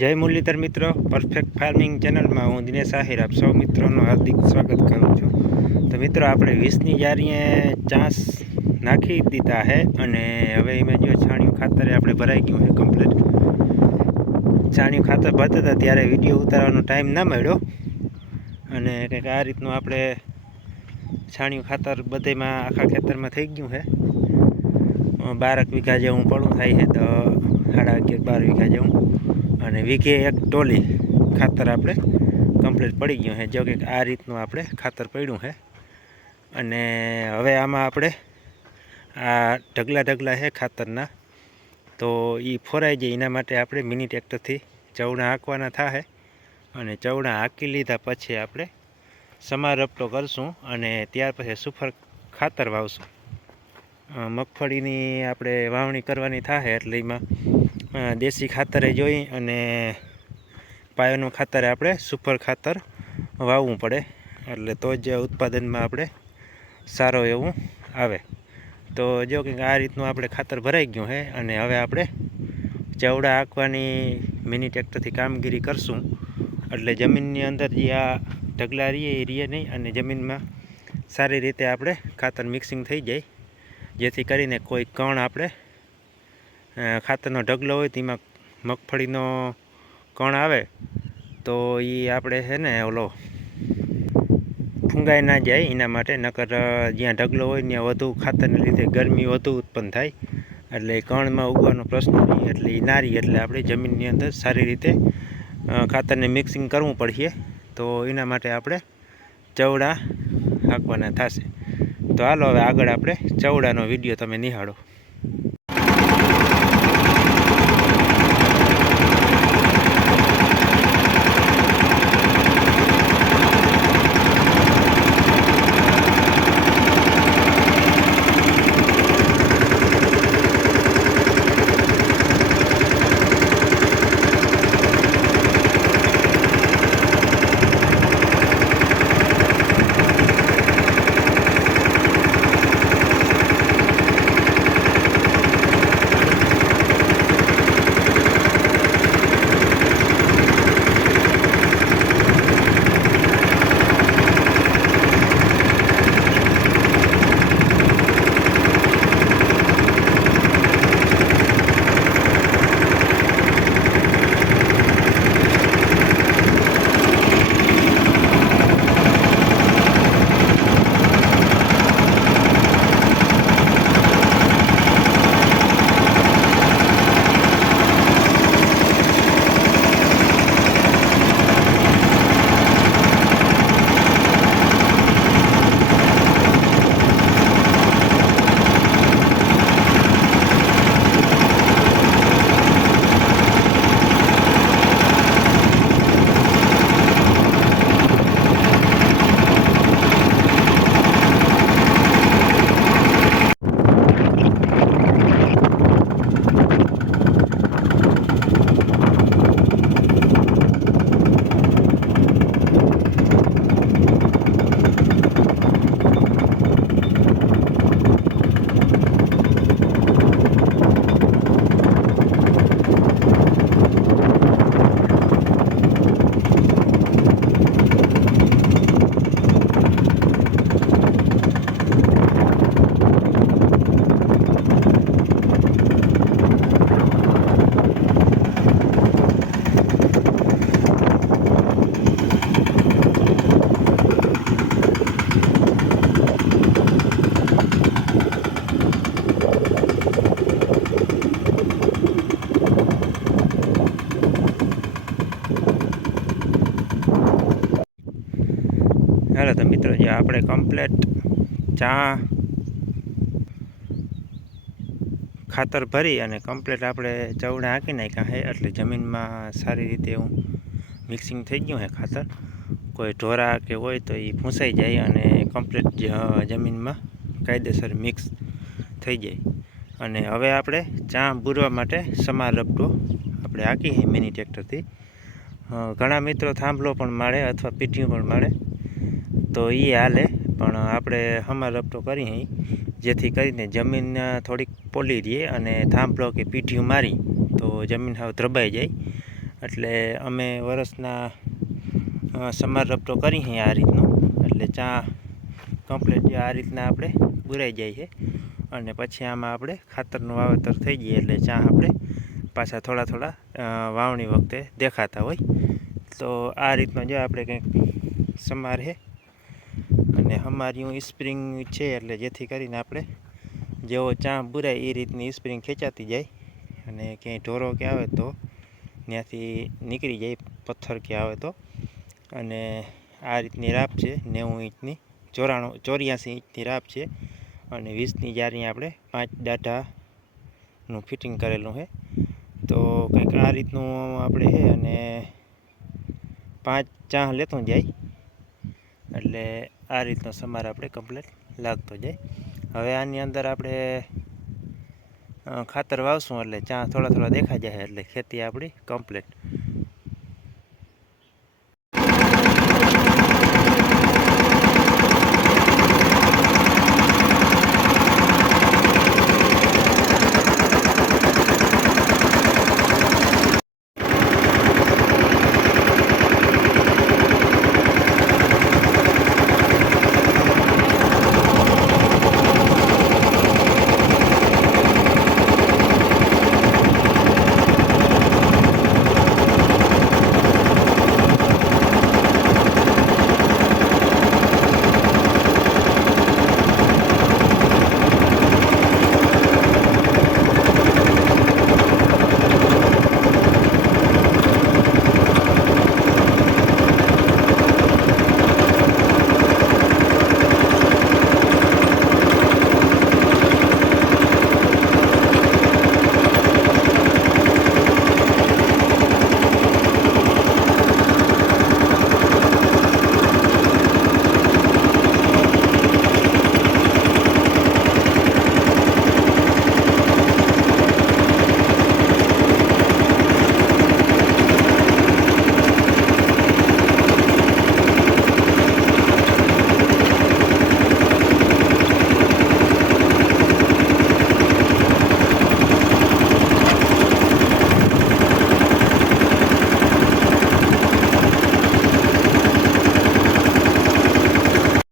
जय मुरलीधर मित्रों, perfect farming channel में हूँ दिनेश आहिर आप सौ मित्रों हार्दिक स्वागत करूँ छूँ। तो मित्रों आपणे 20 जारीए चांस नाखी दीधा है अने हवे एम जो छाणियुं खातर आपणे भराई गयुं है कम्प्लीट। छाणियुं खातर भरता था त्यारे विडियो उतारवानो टाइम न मळ्यो अने कंईक आ रीतनुं आपणे छाणियुं खातर बधेमां आखा खेतरमां थई गयुं है। 12 वीघा जेवुं पड़ुं थाय है तो 11.5-12 वीघा जेवुं अने वीघे एक टोली खातर आपणे कम्प्लीट पड़ी गयुं है। जो कि आ रीतनुं आपणे खातर पड्युं है अने हवे आमां आपणे आ ढगला ढगला है खातरना तो ई फोराई जाय एना माटे आपणे मिनी ट्रेक्टरथी चवड़ा हांकवाना थाहे अने चवड़ा हांकी लीधा पछी आपणे समार रपटो करशुं अने त्यार पछी सुपर खातर वावशुं। मगफळीनी आपणे वावणी करवानी थाहे एटले एमां देशी खातरे जोई अने पायानुं खातर आपणे सुपर खातर वाववुं पड़े एटले तो ज उत्पादनमां आपणे सारो एवुं आवे। तो जो कि आ रीतनुं आपणे खातर भराई गयुं है अने हवे आपणे चवड़ा हांकवानी मिनी ट्रेक्टरथी कामगीरी करशुं एटले जमीननी अंदर जे आ ढगला रहीए ए रहीए नहीं अने जमीनमां सारी रीते आपणे खातर मिक्सिंग थई जाय, जेथी करीने कोई कण आपणे खातरनो ढगलो होय तेमां मगफळीनो कण आवे तो ई आपणे है ने ओलो फूंगाई ना जाए एना माटे, नकर ज्यां ढगलो होय त्यां वधु खातरने लीधे गरमी वधु उत्पन्न थाय एटले कणमां उगવાનો प्रश्न नहीं एटले ई ना रही एटले आपणे जमीननी अंदर सारी रीते खातरने मिक्सिंग करवुं पड़शे। तो एना माटे आपणे चवड़ा हांकवाना थशे। तो हालो हवे आगळ आपणे चवड़ानो विडियो तमे निहाळो। हेलो तो मित्रों जो आपणे कम्प्लीट चा खातर भरी अने कम्प्लीट आपणे चवड़ा हांकी नाख्या है एटले जमीन में सारी रीते मिक्सिंग थई गयुं है खातर। कोई ढोरा के होय तो ई फूंसाई जाए अने कम्प्लीट जमीन में कायदेसर मिक्स थई जाए अने हवे आपणे चा बूरवा माटे समार रपटो आपणे हांकी है मिनी ट्रेक्टरथी। घणा मित्रों थांभलो पण माळे अथवा पीठियुं पण माळे तो ये हाले पण आपणे हमार रपटो करी जेथी करीने जमीन थोड़ी पोली रहे अने थांभलो के पीठियुं मारी तो जमीन हाव द्रबाई जाए એટલે અમે વરસના સમાર રપટો કરી છીએ આ રીતનો, એટલે ચા કમ્પ્લીટ આ રીતના આપણે બુરાઈ જાય છે અને પછી આમાં આપણે ખાતરનું વાવેતર થઈ જાય એટલે ચા આપણે પાછા થોડા થોડા વાવણી વખતે દેખાતા હોય. તો આ રીતનો જો આપણે કંઈક સમાર છે અને અમારી સ્પ્રિંગ છે, એટલે જેથી કરીને આપણે જેવો ચા બુરાય એ રીતની સ્પ્રિંગ ખેંચાતી જાય અને ક્યાંય ઢોરો કે આવે તો ત્યાંથી નીકળી જાય, પથ્થર કે આવે તો. અને આ રીતની રાપ છે, 90 ઇંચની 84 ઇંચની રાપ છે અને 20ની જારી આપણે 5 દાઢાનું ફિટિંગ કરેલું છે. તો કંઈક આ રીતનું આપણે છે અને 5 ચા લેતું જાય એટલે આ રીતનો સમાર આપણે કમ્પ્લીટ લાગતો જાય. હવે આની અંદર આપણે ખાતર વાવશું એટલે ચા થોડા થોડા દેખાઈ જાય એટલે ખેતી આપણી કમ્પ્લીટ.